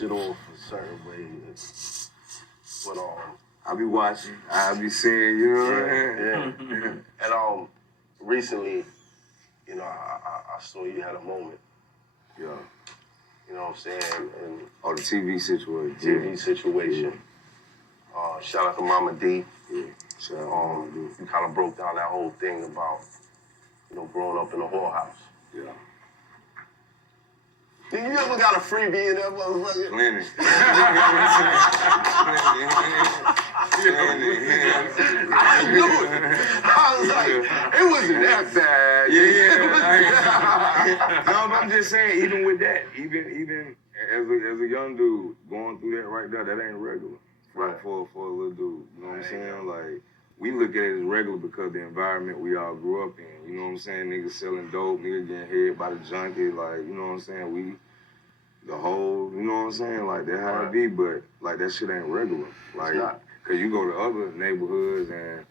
shit off a certain way. But I be watching. I be seeing. You know what I mean? Yeah. And recently, you know, I saw you had a moment. Yeah. You know what I'm saying? And the TV situation. TV situation. Yeah. Shout out to Mama D. Yeah. Shout out to Mama D. You kind of broke down that whole thing about, you know, growing up in a whorehouse. Yeah. You ever got a freebie in that motherfucker? Plenty. I knew it. I was like, it wasn't that bad. Yeah. No, but I'm just saying, even with that, even as a young dude going through that right there, that ain't regular. Right. For a little dude. You know what I'm saying? Like, we look at it as regular because the environment we all grew up in. You know what I'm saying? Niggas selling dope, niggas getting hit by the junkie, like, you know what I'm saying? The whole, you know what I'm saying? Like, that's how it be, but, like, that shit ain't regular. Like, because you go to other neighborhoods and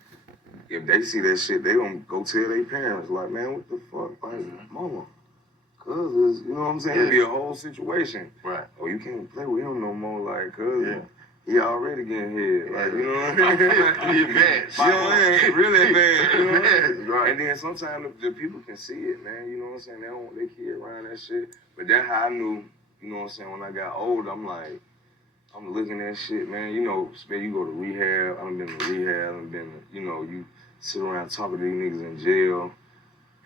if they see that shit, they gonna go tell their parents, like, man, what the fuck? Like, mama, cuz, you know what I'm saying? It'd be a whole situation. Right. Oh, you can't play with him no more, like, cuz. He already getting hit, like, you know what I mean? He advanced. You know what I mean? Really advanced, you know what I mean? Right. And then sometimes the people can see it, man, you know what I'm saying? They don't want their kid around that shit. But that's how I knew, you know what I'm saying, when I got older, I'm like, I'm looking at shit, man. You know, man, you go to rehab, I've been to rehab, I've been to, you know, you sit around talking to these niggas in jail,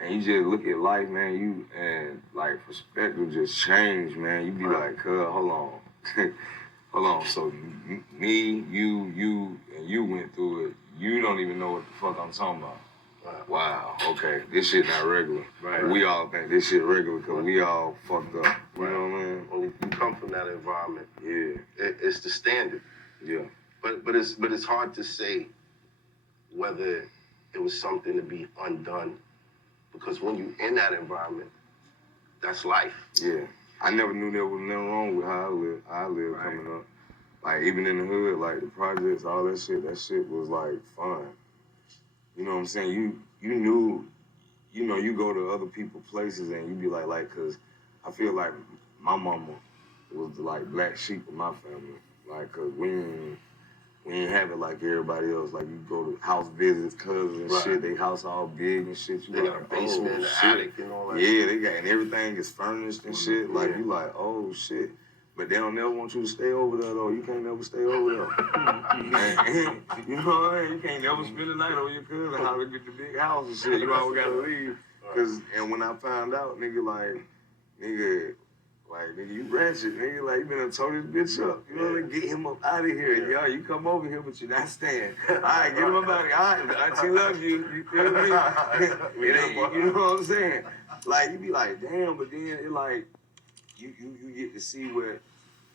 and you just look at life, man, and like, perspective just change, man. You be like, cuz, hold on. Hold on, so me, you, and you went through it. You don't even know what the fuck I'm talking about. Right. Wow, okay, this shit not regular. Right. We all think this shit regular because we all fucked up. You know what I mean? When you come from that environment, yeah, it's the standard. Yeah. But it's hard to say whether it was something to be undone, because when you in that environment, that's life. Yeah. I never knew there was nothing wrong with how I lived coming up. Like, even in the hood, like, the projects, all that shit was, like, fun. You know what I'm saying? You knew, you know, you go to other people's places and you be like, cause I feel like my mama was the, like, black sheep of my family. Like, cause we ain't have it like everybody else. Like, you go to house visits, cousins and shit, they house all big and shit. You they got like, a basement, an attic and all that. Yeah, they got, and everything is furnished and shit. Like, you like, oh shit. But they don't never want you to stay over there though. You can't never stay over there. And, you know what I mean? You can't never spend the night over your cousin how to get the big house and shit. You always gotta leave. And when I found out, nigga, you ratchet, nigga, like, you been told this bitch up. You know what I mean? Get him up out of here. Yeah, you come over here, but you're not staying. All right, get him up out of here. All right, auntie love you. You feel me? You know what I'm saying? Like, you be like, damn, but then it like, you get to see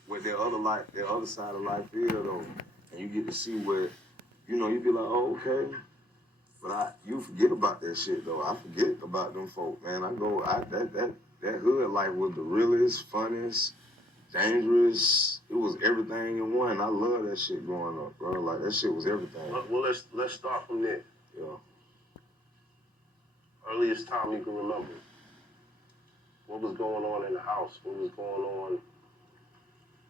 what their other side of life is, though. And you get to see what, you know, you be like, oh, okay. But you forget about that shit, though. I forget about them folk, man. That hood life was the realest, funnest, dangerous. It was everything in one. I love that shit growing up, bro. Like, that shit was everything. Well, let's start from there. Yeah. Earliest time you can remember. What was going on in the house? What was going on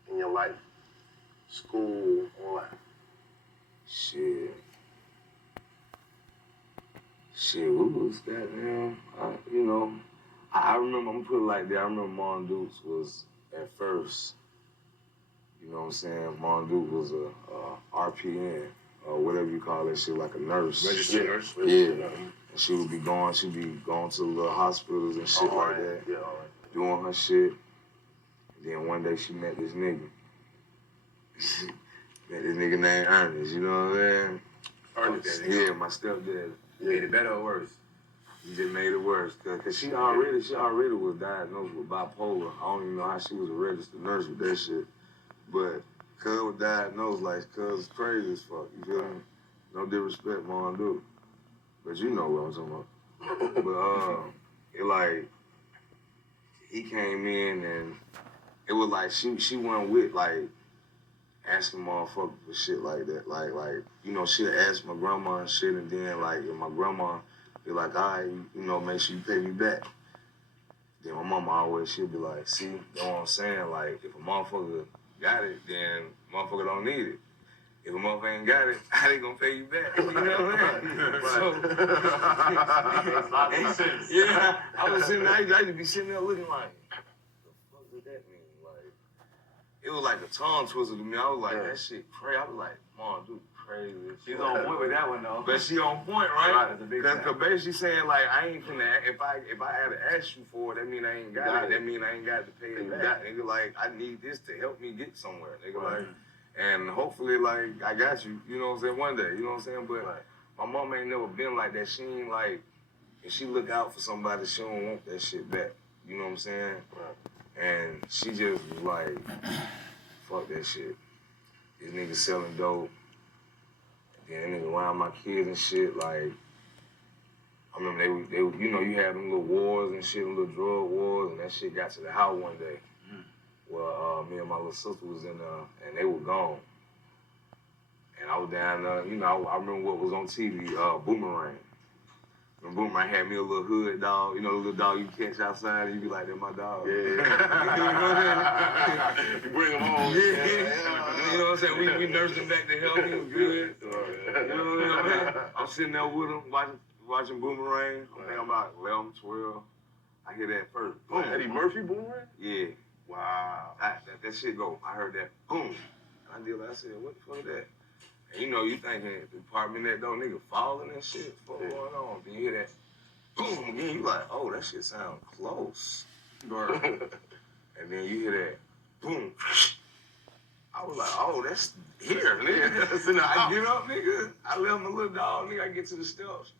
in your life? School, all that. Shit, what was that, man? You know, I remember, I'm gonna put it like that, I remember Mon Dukes was, at first, you know what I'm saying, Mon Duke was a RPN, or whatever you call that shit, like a nurse. Registered nurse? Yeah. And she would be going to little hospitals and shit like that. Yeah, all right. Doing her shit. And then one day she met this nigga. Met this nigga named Ernest, you know what I'm saying? Ernest. Yeah, my stepdad. Made it better or worse? He just made it worse. Cause she already was diagnosed with bipolar. I don't even know how she was a registered nurse with that shit. But cuz was diagnosed, like, cuz crazy as fuck, you feel me? No disrespect, Mom, dude. But you know what I'm talking about. But, it like, he came in and it was like she went with, like, asking motherfuckers for shit like that. Like, you know, she'd ask my grandma and shit, and then, like, if my grandma be like, all right, you know, make sure you pay me back. Then my mama always, she'd be like, see, you know what I'm saying? Like, if a motherfucker got it, then motherfucker don't need it. If a motherfucker ain't got it, how they gonna pay you back? You know what I'm saying? So, yeah, I was sitting there, I used to be sitting there looking like, what the fuck does that mean? Like, it was like a tongue twister to me. I was like, that shit crazy. I was like, Mom, dude, crazy. She's on point with that one though. But she on point, right? Because basically she's saying like, I ain't finna, if I had to ask you for it, that mean I ain't got it. That mean I ain't got to pay it back. Nigga, like, I need this to help me get somewhere. Nigga, like, and hopefully, like, I got you, you know what I'm saying, one day, you know what I'm saying? But my mom ain't never been like that. She ain't like, if she look out for somebody, she don't want that shit back. You know what I'm saying? And she just was like, fuck that shit. This nigga selling dope. Then that nigga around my kids and shit, like, I remember they you know, you had them little wars and shit, them little drug wars, and that shit got to the house one day. Well, me and my little sister was in there, and they were gone. And I was down there, you know, I remember what was on TV, Boomerang. And Boomerang had me a little hood dog, you know, the little dog you catch outside, and you be like, that's my dog. Yeah. You bring him home. Yeah. You know what I'm saying? We nursed him back to health, he was good. You know what I mean? I'm sitting there with him, watching Boomerang. I think I'm about 11, 12. I hear that first. Boom. Eddie Murphy Boomerang? Yeah. Wow. That shit go. I heard that. Boom. And I did. I said, what the fuck is that? And you know, you thinking the apartment that though, nigga falling and shit. What's going on? Then you hear that. Boom. Again, you like, oh, that shit sound close. And then you hear that. Boom. I was like, oh, that's here, nigga. That's in the house. I get up, nigga. I left my little dog, nigga. I get to the steps.